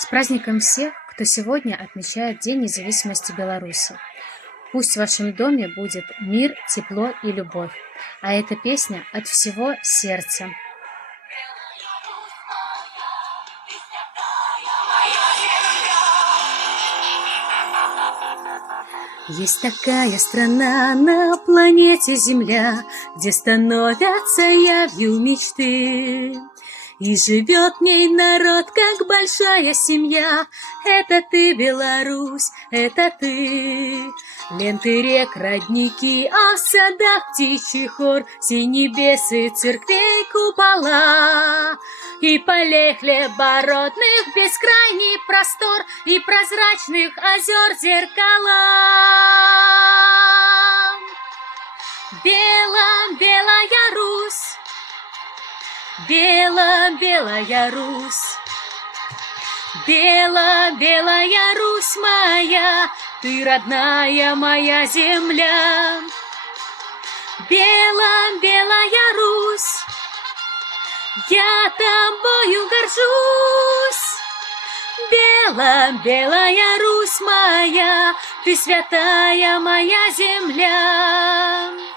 С праздником всех, кто сегодня отмечает День независимости Беларуси. Пусть в вашем доме будет мир, тепло и любовь. А эта песня от всего сердца. Есть такая страна на планете Земля, где становятся явью мечты. И живет в ней народ, как большая семья. Это ты, Беларусь, это ты. Ленты рек, родники, а в садах птичий хор, все небесы, церквей купола. И полей хлебородных бескрайний простор, и прозрачных озер зеркала. Белая Русь, белая Русь, белая Русь моя, ты родная моя земля. Белая Русь, я тобою горжусь. Белая Русь моя, ты святая моя земля.